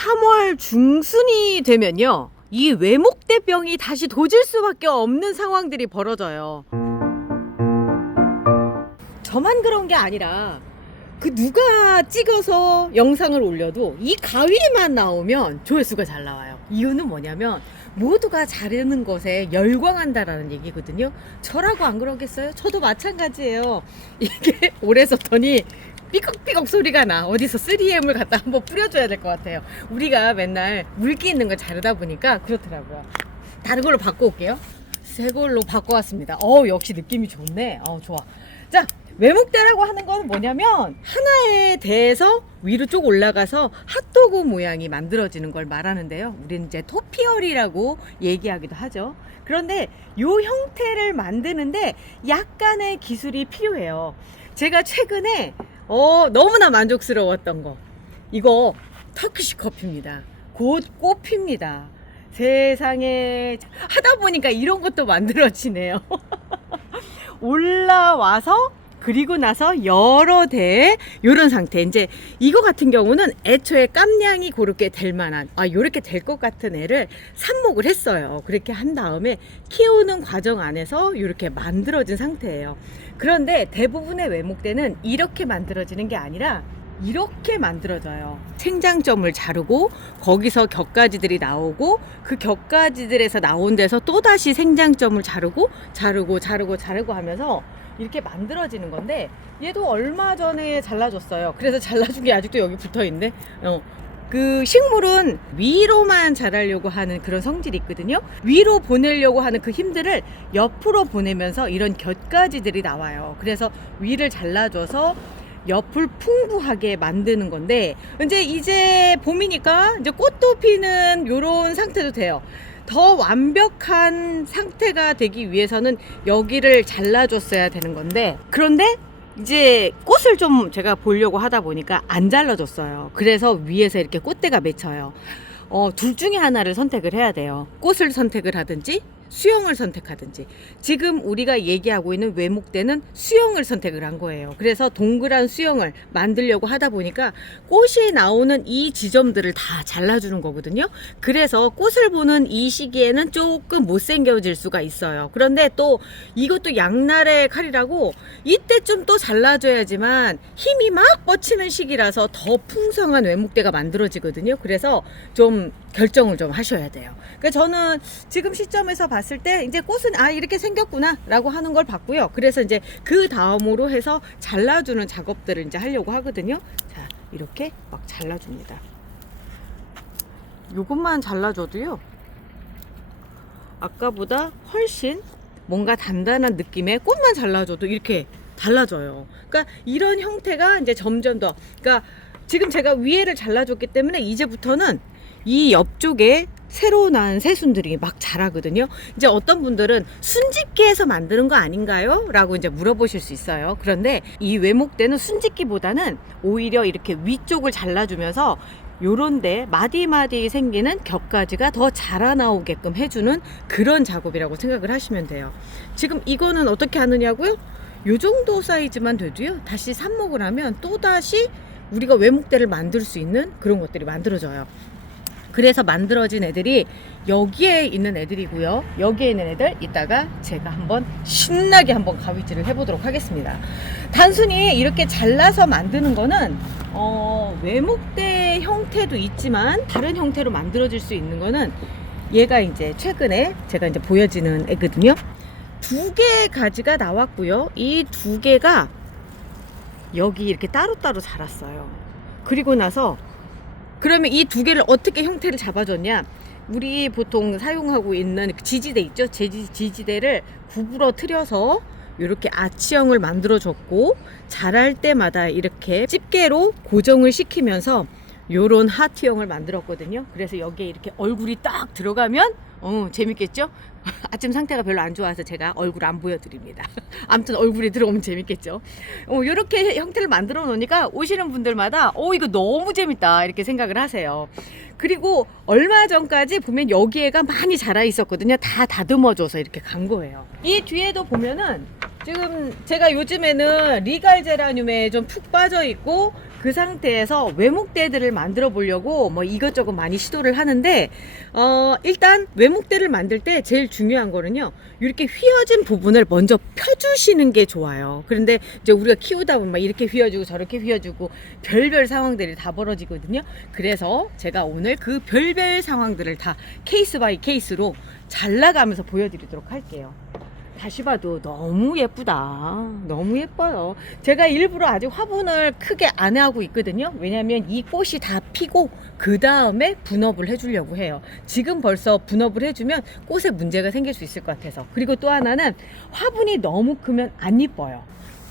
3월 중순이 되면요, 이 외목대병이 다시 도질 수밖에 없는 상황들이 벌어져요. 저만 그런 게 아니라 그 누가 찍어서 영상을 올려도 이 가위만 나오면 조회수가 잘 나와요. 이유는 뭐냐면 모두가 자르는 것에 열광한다라는 얘기거든요. 저라고 안 그러겠어요? 저도 마찬가지예요. 이게 오래 썼더니 삐걱삐걱 소리가 나. 어디서 3M을 갖다 한번 뿌려줘야 될 것 같아요. 우리가 맨날 물기 있는 걸 자르다 보니까 그렇더라고요. 다른 걸로 바꿔올게요. 새 걸로 바꿔왔습니다. 역시 느낌이 좋네. 좋아. 자, 외목대라고 하는 건 뭐냐면 하나에 대해서 위로 쭉 올라가서 핫도그 모양이 만들어지는 걸 말하는데요. 우리는 이제 토피어리라고 얘기하기도 하죠. 그런데 이 형태를 만드는데 약간의 기술이 필요해요. 제가 최근에 너무나 만족스러웠던 거, 이거 터키시 커피입니다. 곧 꽃핍니다. 세상에, 하다 보니까 이런 것도 만들어지네요. 올라와서 그리고 나서 여러 대의 요런 상태. 이제 이거 같은 경우는 애초에 깜냥이 그렇게 될 만한, 요렇게 될 것 같은 애를 삽목을 했어요. 그렇게 한 다음에 키우는 과정 안에서 이렇게 만들어진 상태예요. 그런데 대부분의 외목대는 이렇게 만들어지는 게 아니라 이렇게 만들어져요. 생장점을 자르고 거기서 격가지들이 나오고 그 격가지들에서 나온 데서 또다시 생장점을 자르고 하면서 이렇게 만들어지는 건데, 얘도 얼마 전에 잘라줬어요. 그래서 잘라준 게 아직도 여기 붙어 있네. 그 식물은 위로만 자라려고 하는 그런 성질이 있거든요. 위로 보내려고 하는 그 힘들을 옆으로 보내면서 이런 곁가지들이 나와요. 그래서 위를 잘라줘서 옆을 풍부하게 만드는 건데, 이제 봄이니까 이제 꽃도 피는 요런 상태도 돼요. 더 완벽한 상태가 되기 위해서는 여기를 잘라줬어야 되는 건데, 그런데 이제 꽃을 좀 제가 보려고 하다 보니까 안 잘라줬어요. 그래서 위에서 이렇게 꽃대가 맺혀요. 둘 중에 하나를 선택을 해야 돼요. 꽃을 선택을 하든지 수영을 선택하든지. 지금 우리가 얘기하고 있는 외목대는 수영을 선택을 한 거예요. 그래서 동그란 수영을 만들려고 하다 보니까 꽃이 나오는 이 지점들을 다 잘라주는 거거든요. 그래서 꽃을 보는 이 시기에는 조금 못생겨질 수가 있어요. 그런데 또 이것도 양날의 칼이라고 이때쯤 또 잘라줘야지만 힘이 막 뻗치는 시기라서 더 풍성한 외목대가 만들어지거든요. 그래서 좀 결정을 좀 하셔야 돼요. 그러니까 저는 지금 시점에서 봤을 때 이제 꽃은 이렇게 생겼구나 라고 하는 걸 봤고요. 그래서 이제 그 다음으로 해서 잘라주는 작업들을 이제 하려고 하거든요. 자, 이렇게 막 잘라줍니다. 요것만 잘라줘도요, 아까보다 훨씬 뭔가 단단한 느낌의 꽃만 잘라줘도 이렇게 달라져요. 그러니까 이런 형태가 이제 점점 더, 그러니까 지금 제가 위에를 잘라줬기 때문에 이제부터는 이 옆쪽에 새로 난 새순들이 막 자라거든요. 이제 어떤 분들은 순짓기해서 만드는 거 아닌가요? 라고 이제 물어보실 수 있어요. 그런데 이 외목대는 순짓기보다는 오히려 이렇게 위쪽을 잘라주면서 요런데 마디마디 생기는 겹가지가 더 자라나오게끔 해주는 그런 작업이라고 생각을 하시면 돼요. 지금 이거는 어떻게 하느냐고요? 요 정도 사이즈만 돼도요, 다시 삽목을 하면 또다시 우리가 외목대를 만들 수 있는 그런 것들이 만들어져요. 그래서 만들어진 애들이 여기에 있는 애들이고요. 여기에 있는 애들 이따가 제가 한번 신나게 한번 가위질을 해보도록 하겠습니다. 단순히 이렇게 잘라서 만드는 거는 외목대 형태도 있지만 다른 형태로 만들어질 수 있는 거는, 얘가 이제 최근에 제가 이제 보여지는 애거든요. 2개의 가지가 나왔고요. 이 2개가 여기 이렇게 따로따로 자랐어요. 그리고 나서 그러면 이 2개를 어떻게 형태를 잡아줬냐, 우리 보통 사용하고 있는 지지대 있죠. 지지대를 구부러뜨려서 이렇게 아치형을 만들어줬고, 자랄 때마다 이렇게 집게로 고정을 시키면서 요런 하트형을 만들었거든요. 그래서 여기에 이렇게 얼굴이 딱 들어가면 재밌겠죠? 아침 상태가 별로 안 좋아서 제가 얼굴 안 보여드립니다. 아무튼 얼굴이 들어오면 재밌겠죠? 요렇게 형태를 만들어 놓으니까 오시는 분들마다 이거 너무 재밌다 이렇게 생각을 하세요. 그리고 얼마 전까지 보면 여기에가 많이 자라 있었거든요. 다 다듬어줘서 이렇게 간 거예요. 이 뒤에도 보면은 지금 제가 요즘에는 리갈 제라늄에 좀 푹 빠져 있고 그 상태에서 외목대들을 만들어 보려고 뭐 이것저것 많이 시도를 하는데 일단 외목대를 만들 때 제일 중요한 거는요, 이렇게 휘어진 부분을 먼저 펴주시는 게 좋아요. 그런데 이제 우리가 키우다 보면 막 이렇게 휘어주고 저렇게 휘어주고 별별 상황들이 다 벌어지거든요. 그래서 제가 오늘 그 별별 상황들을 다 케이스 바이 케이스로 잘라가면서 보여드리도록 할게요. 다시 봐도 너무 예쁘다. 너무 예뻐요. 제가 일부러 아직 화분을 크게 안 하고 있거든요. 왜냐면 이 꽃이 다 피고 그 다음에 분업을 해주려고 해요. 지금 벌써 분업을 해주면 꽃에 문제가 생길 수 있을 것 같아서. 그리고 또 하나는 화분이 너무 크면 안 이뻐요.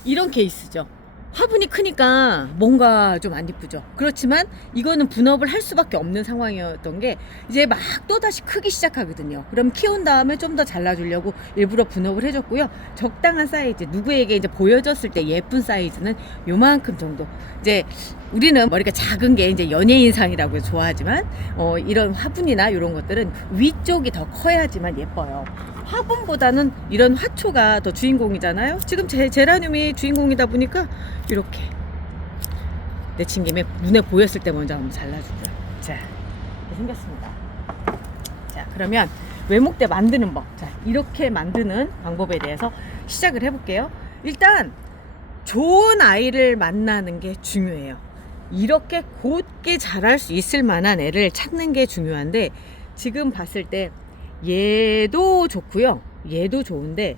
이런 케이스죠. 화분이 크니까 뭔가 좀 안 이쁘죠. 그렇지만 이거는 분업을 할 수밖에 없는 상황이었던 게 이제 막 또다시 크기 시작하거든요. 그럼 키운 다음에 좀 더 잘라주려고 일부러 분업을 해줬고요. 적당한 사이즈, 누구에게 이제 보여줬을 때 예쁜 사이즈는 요만큼 정도. 이제 우리는 머리가 작은 게 이제 연예인상이라고 좋아하지만 이런 화분이나 이런 것들은 위쪽이 더 커야지만 예뻐요. 화분보다는 이런 화초가 더 주인공이잖아요. 지금 제라늄이 주인공이다 보니까 이렇게 내친 김에 눈에 보였을 때 먼저 한번 잘라주고요. 자, 이렇게 생겼습니다. 자, 그러면 외목대 만드는 법, 자, 이렇게 만드는 방법에 대해서 시작을 해볼게요. 일단 좋은 아이를 만나는 게 중요해요. 이렇게 곧게 자랄 수 있을 만한 애를 찾는 게 중요한데, 지금 봤을 때 얘도 좋고요. 얘도 좋은데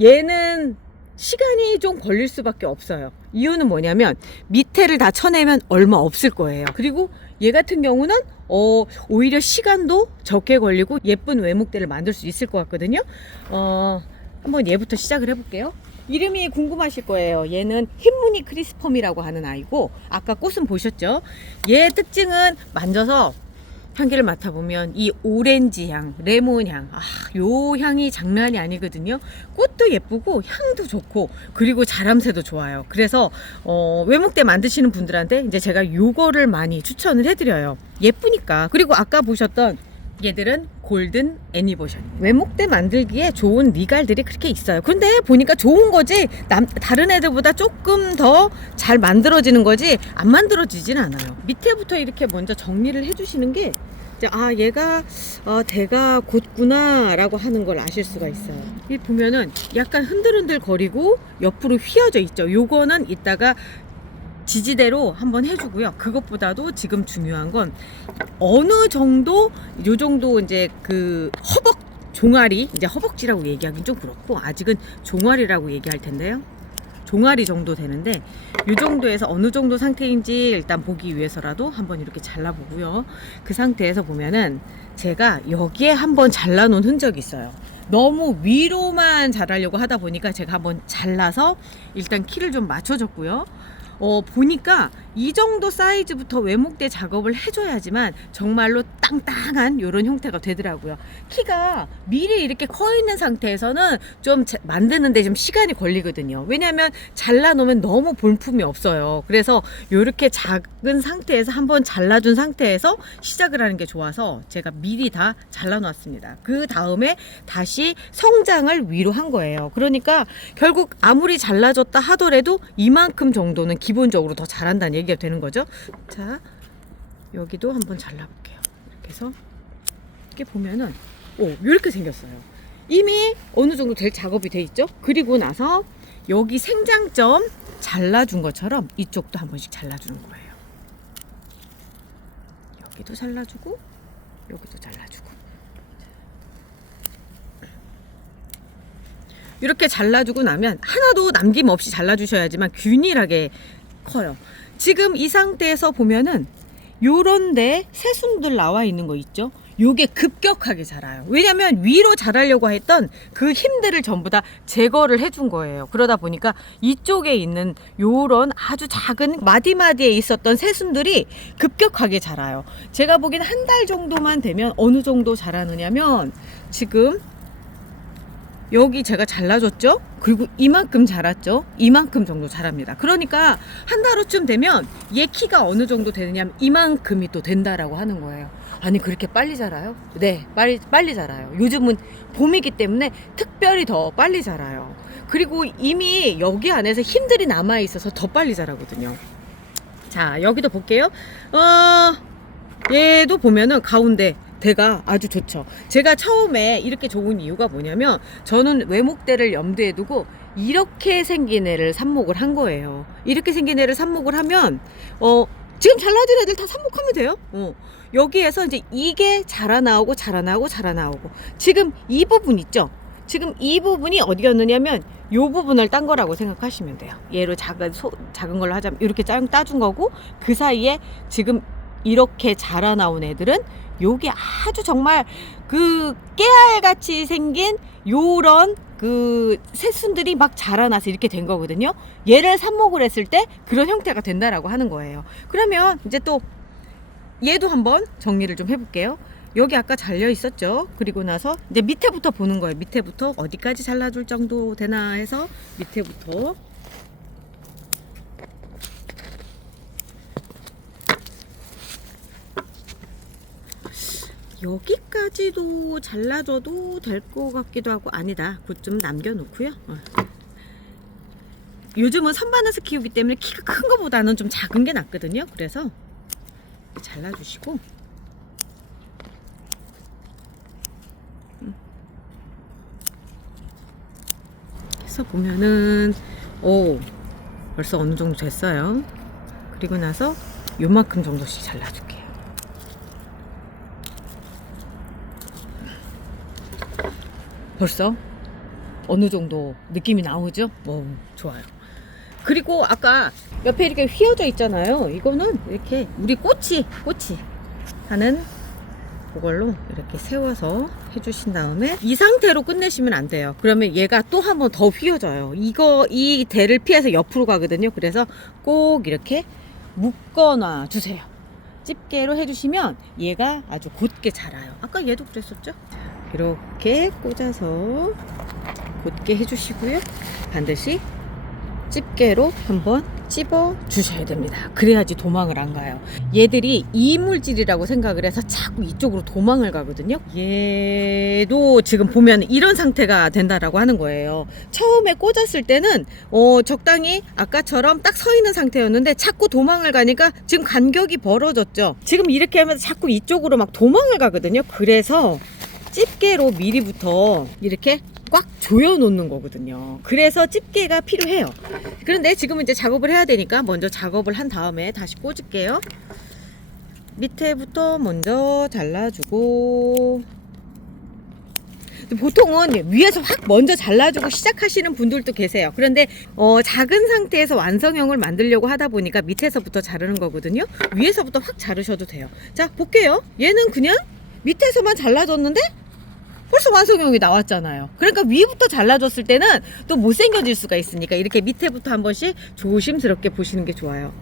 얘는 시간이 좀 걸릴 수밖에 없어요. 이유는 뭐냐면 밑에를 다 쳐내면 얼마 없을 거예요. 그리고 얘 같은 경우는 오히려 시간도 적게 걸리고 예쁜 외목대를 만들 수 있을 것 같거든요. 한번 얘부터 시작을 해볼게요. 이름이 궁금하실 거예요. 얘는 흰무늬 크리스펌이라고 하는 아이고, 아까 꽃은 보셨죠? 얘 특징은 만져서 향기를 맡아보면 이 오렌지 향, 레몬 향, 요 향이 장난이 아니거든요. 꽃도 예쁘고 향도 좋고 그리고 자람새도 좋아요. 그래서 외목대 만드시는 분들한테 이제 제가 요거를 많이 추천을 해드려요. 예쁘니까. 그리고 아까 보셨던 얘들은 골든 애니버션. 외목대 만들기에 좋은 리갈들이 그렇게 있어요. 근데 보니까 좋은 거지 다른 애들보다 조금 더 잘 만들어지는 거지 안 만들어지진 않아요. 밑에부터 이렇게 먼저 정리를 해주시는 게 얘가 대가 곧구나 라고 하는 걸 아실 수가 있어요. 이 보면은 약간 흔들흔들 거리고 옆으로 휘어져 있죠. 요거는 이따가 지지대로 한번 해주고요. 그것보다도 지금 중요한 건 어느 정도, 요 정도 이제 그 허벅 종아리, 이제 허벅지라고 얘기하긴 좀 그렇고 아직은 종아리라고 얘기할 텐데요. 종아리 정도 되는데 이 정도에서 어느 정도 상태인지 일단 보기 위해서라도 한번 이렇게 잘라보고요. 그 상태에서 보면은 제가 여기에 한번 잘라놓은 흔적이 있어요. 너무 위로만 자라려고 하다 보니까 제가 한번 잘라서 일단 키를 좀 맞춰줬고요. 보니까 이 정도 사이즈부터 외목대 작업을 해줘야지만 정말로 땅땅한 이런 형태가 되더라고요. 키가 미리 이렇게 커 있는 상태에서는 좀 만드는데 좀 시간이 걸리거든요. 왜냐하면 잘라놓으면 너무 볼품이 없어요. 그래서 이렇게 작은 상태에서 한번 잘라준 상태에서 시작을 하는 게 좋아서 제가 미리 다 잘라놨습니다. 그 다음에 다시 성장을 위로 한 거예요. 그러니까 결국 아무리 잘라줬다 하더라도 이만큼 정도는 기본적으로 더 자란다는 얘기가 되는 거죠. 자, 여기도 한번 잘라볼게요. 이렇게 해서 이렇게 보면은 이렇게 생겼어요. 이미 어느 정도 될 작업이 돼 있죠. 그리고 나서 여기 생장점 잘라준 것처럼 이쪽도 한 번씩 잘라주는 거예요. 여기도 잘라주고 여기도 잘라주고 이렇게 잘라주고 나면 하나도 남김없이 잘라주셔야지만 균일하게 커요. 지금 이 상태에서 보면은 요런데 새순들 나와 있는 거 있죠? 요게 급격하게 자라요. 왜냐면 위로 자라려고 했던 그 힘들을 전부 다 제거를 해준 거예요. 그러다 보니까 이쪽에 있는 요런 아주 작은 마디마디에 있었던 새순들이 급격하게 자라요. 제가 보기엔 한 달 정도만 되면 어느 정도 자라느냐면 지금 여기 제가 잘라줬죠? 그리고 이만큼 자랐죠? 이만큼 정도 자랍니다. 그러니까 한 달 후쯤 되면 얘 키가 어느 정도 되느냐면 이만큼이 또 된다라고 하는 거예요. 아니 그렇게 빨리 자라요? 네, 빨리 자라요. 요즘은 봄이기 때문에 특별히 더 빨리 자라요. 그리고 이미 여기 안에서 힘들이 남아 있어서 더 빨리 자라거든요. 자, 여기도 볼게요. 얘도 보면은 가운데 대가 아주 좋죠. 제가 처음에 이렇게 좋은 이유가 뭐냐면 저는 외목대를 염두에 두고 이렇게 생긴 애를 삽목을 한 거예요. 이렇게 생긴 애를 삽목을 하면 지금 잘라진 애들 다 삽목하면 돼요. 여기에서 이제 이게 자라나오고 지금 이 부분 있죠. 지금 이 부분이 어디였느냐면 요 부분을 딴 거라고 생각하시면 돼요. 얘로 작은 걸로 하자면 이렇게 따준 거고, 그 사이에 지금 이렇게 자라나온 애들은 요게 아주 정말 그 깨알같이 생긴 요런 그 새순들이 막 자라나서 이렇게 된 거거든요. 얘를 삽목을 했을 때 그런 형태가 된다라고 하는 거예요. 그러면 이제 또 얘도 한번 정리를 좀 해볼게요. 여기 아까 잘려 있었죠. 그리고 나서 이제 밑에부터 보는 거예요. 밑에부터 어디까지 잘라줄 정도 되나 해서 밑에부터 여기까지도 잘라줘도 될 것 같기도 하고, 아니다, 그 좀 남겨놓고요. 요즘은 선반에서 키우기 때문에 키가 큰 것보다는 좀 작은 게 낫거든요. 그래서 잘라주시고, 해서 보면은 벌써 어느 정도 됐어요. 그리고 나서 요만큼 정도씩 잘라줄게요. 벌써 어느 정도 느낌이 나오죠? 좋아요. 그리고 아까 옆에 이렇게 휘어져 있잖아요. 이거는 이렇게 우리 꼬치 하는 그걸로 이렇게 세워서 해주신 다음에 이 상태로 끝내시면 안 돼요. 그러면 얘가 또 한 번 더 휘어져요. 이 대를 피해서 옆으로 가거든요. 그래서 꼭 이렇게 묶어놔 주세요. 집게로 해주시면 얘가 아주 곧게 자라요. 아까 얘도 그랬었죠? 이렇게 꽂아서 곧게 해주시고요. 반드시 집게로 한번 찝어 주셔야 됩니다. 그래야지 도망을 안 가요. 얘들이 이물질이라고 생각을 해서 자꾸 이쪽으로 도망을 가거든요. 얘도 지금 보면 이런 상태가 된다라고 하는 거예요. 처음에 꽂았을 때는 적당히 아까처럼 딱 서 있는 상태였는데 자꾸 도망을 가니까 지금 간격이 벌어졌죠. 지금 이렇게 하면서 자꾸 이쪽으로 막 도망을 가거든요. 그래서 집게로 미리부터 이렇게 꽉 조여 놓는 거거든요. 그래서 집게가 필요해요. 그런데 지금은 이제 작업을 해야 되니까 먼저 작업을 한 다음에 다시 꽂을게요. 밑에부터 먼저 잘라주고, 보통은 위에서 확 먼저 잘라주고 시작하시는 분들도 계세요. 그런데 작은 상태에서 완성형을 만들려고 하다 보니까 밑에서부터 자르는 거거든요. 위에서부터 확 자르셔도 돼요. 자, 볼게요. 얘는 그냥 밑에서만 잘라줬는데 벌써 완성형이 나왔잖아요. 그러니까 위부터 잘라줬을 때는 또 못생겨질 수가 있으니까 이렇게 밑에부터 한 번씩 조심스럽게 보시는 게 좋아요.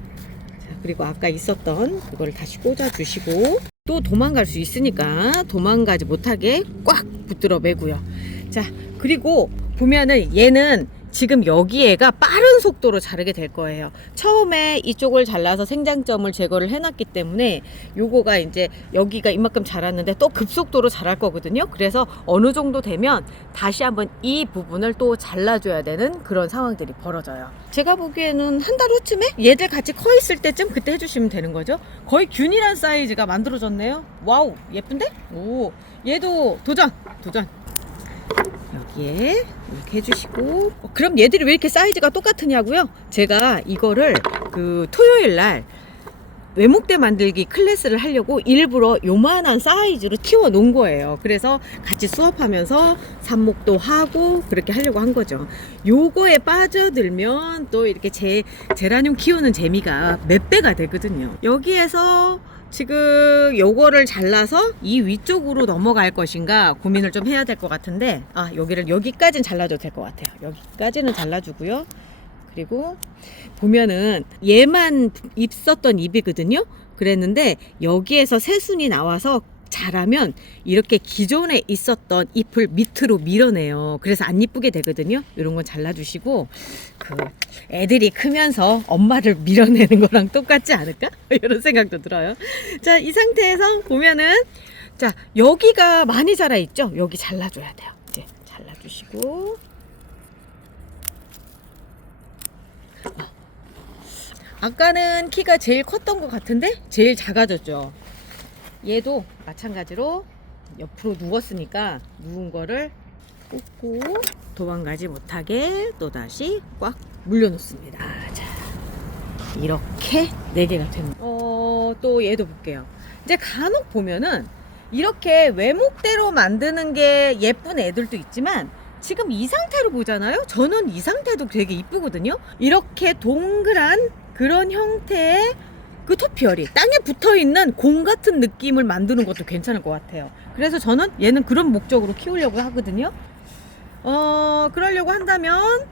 자, 그리고 아까 있었던 그거를 다시 꽂아주시고, 또 도망갈 수 있으니까 도망가지 못하게 꽉 붙들어 매고요. 자, 그리고 보면은 얘는 지금 여기에가 빠른 속도로 자르게 될 거예요. 처음에 이쪽을 잘라서 생장점을 제거를 해놨기 때문에 요거가 이제 여기가 이만큼 자랐는데 또 급속도로 자랄 거거든요. 그래서 어느 정도 되면 다시 한번 이 부분을 또 잘라줘야 되는 그런 상황들이 벌어져요. 제가 보기에는 한 달 후쯤에 얘들 같이 커 있을 때쯤 그때 해주시면 되는 거죠. 거의 균일한 사이즈가 만들어졌네요. 와우, 예쁜데? 오, 얘도 도전! 여기에 이렇게 해주시고, 그럼 얘들이 왜 이렇게 사이즈가 똑같으냐고요? 제가 이거를 그 토요일날 외목대 만들기 클래스를 하려고 일부러 요만한 사이즈로 키워 놓은 거예요. 그래서 같이 수업하면서 삽목도 하고 그렇게 하려고 한 거죠. 요거에 빠져들면 또 이렇게 제라늄 키우는 재미가 몇 배가 되거든요. 여기에서 지금 요거를 잘라서 이 위쪽으로 넘어갈 것인가 고민을 좀 해야 될 것 같은데, 여기까지는 잘라줘도 될 것 같아요. 여기까지는 잘라주고요. 그리고 보면은 얘만 있었던 잎이거든요. 그랬는데 여기에서 새순이 나와서 자라면 이렇게 기존에 있었던 잎을 밑으로 밀어내요. 그래서 안 이쁘게 되거든요. 이런 건 잘라주시고, 그 애들이 크면서 엄마를 밀어내는 거랑 똑같지 않을까? 이런 생각도 들어요. 자, 이 상태에서 보면은, 자, 여기가 많이 자라 있죠? 여기 잘라줘야 돼요. 이제 잘라주시고, 아까는 키가 제일 컸던 것 같은데 제일 작아졌죠. 얘도 마찬가지로 옆으로 누웠으니까 누운 거를 꽂고 도망가지 못하게 또다시 꽉 물려놓습니다. 자, 이렇게 4개가 됩니다. 또 얘도 볼게요. 이제 간혹 보면은 이렇게 외목대로 만드는 게 예쁜 애들도 있지만 지금 이 상태로 보잖아요. 저는 이 상태도 되게 이쁘거든요. 이렇게 동그란 그런 형태의 그 토피어리 땅에 붙어있는 공 같은 느낌을 만드는 것도 괜찮을 것 같아요. 그래서 저는 얘는 그런 목적으로 키우려고 하거든요. 그러려고 한다면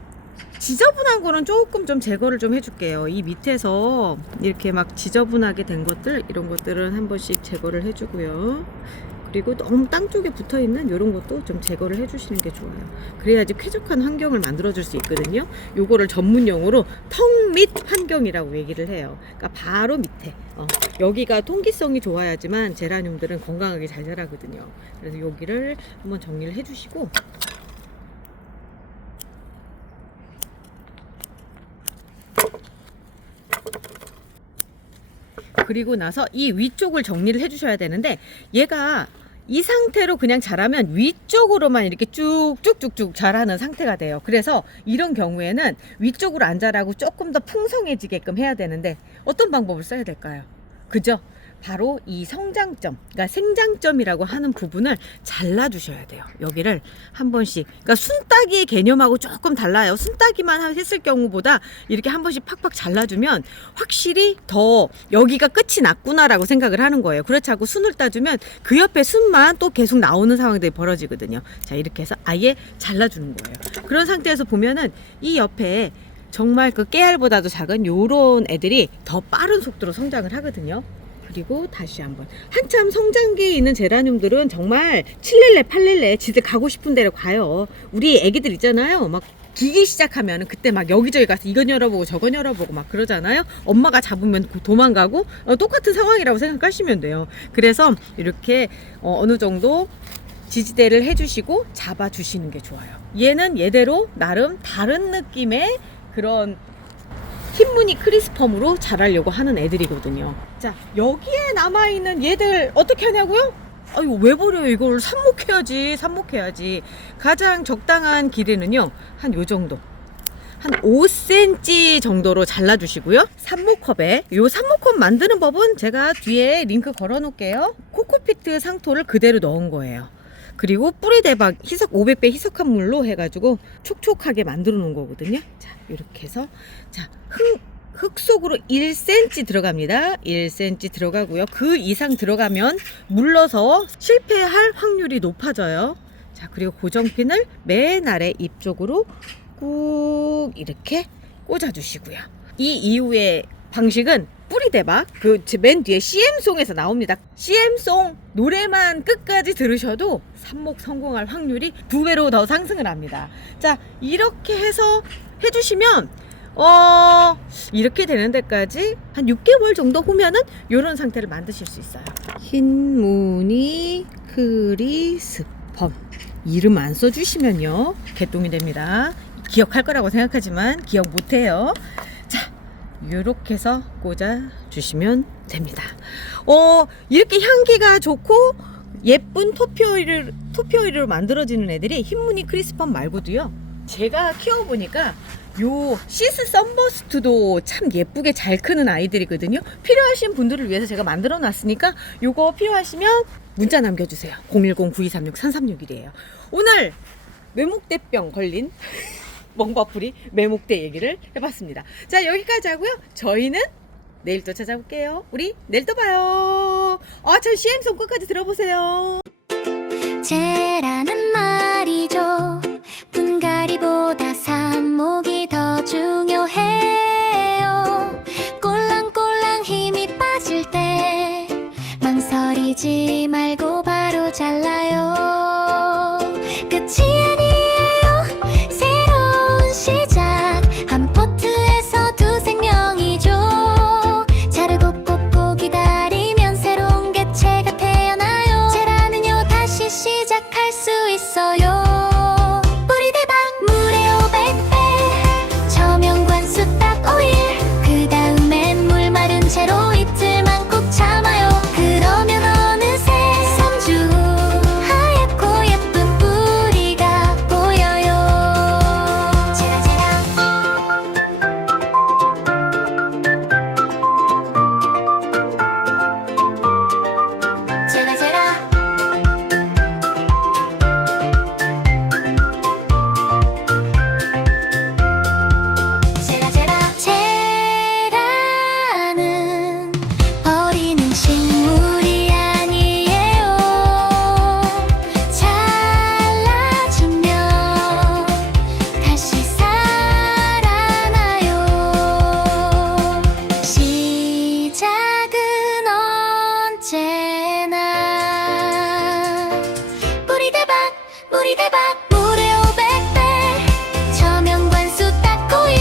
지저분한 거는 조금 좀 제거를 좀 해줄게요. 이 밑에서 이렇게 막 지저분하게 된 것들, 이런 것들은 한 번씩 제거를 해주고요. 그리고 너무 땅 쪽에 붙어있는 이런 것도 좀 제거를 해주시는 게 좋아요. 그래야지 쾌적한 환경을 만들어줄 수 있거든요. 요거를 전문용어로 턱 밑 환경이라고 얘기를 해요. 그러니까 바로 밑에 여기가 통기성이 좋아야지만 제라늄들은 건강하게 잘 자라거든요. 그래서 여기를 한번 정리를 해주시고, 그리고 나서 이 위쪽을 정리를 해주셔야 되는데, 얘가 이 상태로 그냥 자라면 위쪽으로만 이렇게 쭉쭉쭉쭉 자라는 상태가 돼요. 그래서 이런 경우에는 위쪽으로 안 자라고 조금 더 풍성해지게끔 해야 되는데 어떤 방법을 써야 될까요? 그죠? 바로 이 성장점, 그러니까 생장점이라고 하는 부분을 잘라주셔야 돼요. 여기를 한 번씩, 그러니까 순따기의 개념하고 조금 달라요. 순따기만 했을 경우보다 이렇게 한 번씩 팍팍 잘라주면 확실히 더 여기가 끝이 났구나라고 생각을 하는 거예요. 그렇지 않고 순을 따주면 그 옆에 순만 또 계속 나오는 상황들이 벌어지거든요. 자, 이렇게 해서 아예 잘라주는 거예요. 그런 상태에서 보면은 이 옆에 정말 그 깨알보다도 작은 요런 애들이 더 빠른 속도로 성장을 하거든요. 그리고 다시 한번, 한참 성장기에 있는 제라늄들은 정말 7렐레 8렐레 지들 가고 싶은 데로 가요. 우리 애기들 있잖아요, 막 기기 시작하면 그때 막 여기저기 가서 이건 열어보고 저건 열어보고 막 그러잖아요. 엄마가 잡으면 도망가고, 똑같은 상황이라고 생각하시면 돼요. 그래서 이렇게 어느 정도 지지대를 해주시고 잡아주시는 게 좋아요. 얘는 얘대로 나름 다른 느낌의 그런 흰무늬 크리스펌으로 자라려고 하는 애들이거든요. 자, 여기에 남아있는 얘들 어떻게 하냐고요? 아유, 왜 버려요? 이걸 삽목해야지. 가장 적당한 길이는요, 한 요 정도, 한 5cm 정도로 잘라주시고요. 삽목컵에, 요 삽목컵 만드는 법은 제가 뒤에 링크 걸어 놓을게요. 코코피트 상토를 그대로 넣은 거예요. 그리고 뿌리대박 희석 500배 희석한 물로 해가지고 촉촉하게 만들어 놓은 거거든요. 자, 이렇게 해서, 자, 흙 속으로 1cm 들어갑니다. 1cm 들어가고요. 그 이상 들어가면 물러서 실패할 확률이 높아져요. 자, 그리고 고정핀을 맨 아래 잎 쪽으로 꾹 이렇게 꽂아주시고요. 이 이후에 방식은 뿌리대박, 그 맨 뒤에 CM송에서 나옵니다. CM송 노래만 끝까지 들으셔도 삽목 성공할 확률이 2배로 더 상승을 합니다. 자, 이렇게 해서 해주시면 이렇게 되는 데까지 한 6개월 정도 후면은 이런 상태를 만드실 수 있어요. 흰무늬 크리스펌 이름 안 써주시면요 개똥이 됩니다. 기억할 거라고 생각하지만 기억 못해요. 자, 이렇게 해서 꽂아 주시면 됩니다. 이렇게 향기가 좋고 예쁜 토피오리로 만들어지는 애들이 흰무늬 크리스펌 말고도요, 제가 키워보니까 요 시스 썬버스트도 참 예쁘게 잘 크는 아이들이거든요. 필요하신 분들을 위해서 제가 만들어 놨으니까 요거 필요하시면 문자 남겨주세요. 010-9236-3361이에요 오늘 매목대병 걸린 멍바풀이 매목대 얘기를 해봤습니다. 자, 여기까지 하고요. 저희는 내일 또 찾아올게요. 우리 내일 또 봐요. 참 CM송 끝까지 들어보세요. 쟤라는 말이죠, 분갈이보다 삽목이 더 중요해요. 꼴랑꼴랑 힘이 빠질 때 망설이지 말고 잘라요. 끝이 아니에요. 새로운 시작. 한 포트에서 두 생명이죠. 자르고 뽑고 기다리면 새로운 개체가 태어나요. 제라는요 다시 시작할 수 있어요. 뿌리 대박 물에 500배 저명 관수 딱 5일. 그 다음엔 물 마른 채로 이틀만 꼭 참아요. 그러면 어느새 3주 후 하얗고 예쁜 뿌리가 보여요. 제라 제라 제라 제라 제라 제라는 버리는 식물이 아니에요. 잘라주면 다시 살아나요. 시작은 언제나 뿌리 대박 물이 대박 물에 500배 저명 관수 딱 5일.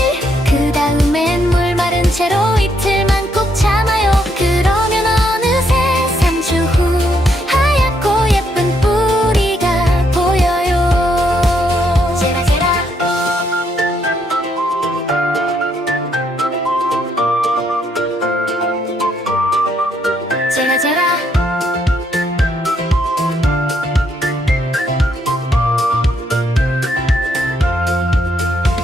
그 다음엔 물 마른 채로 이틀만 꼭 참아요. 그러면 어느새 3주 후 하얗고 예쁜 뿌리가 보여요. 제라 제라 제라 제라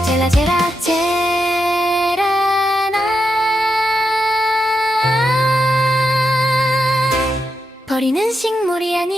제라 제라 제라나 버리는 식물이 아니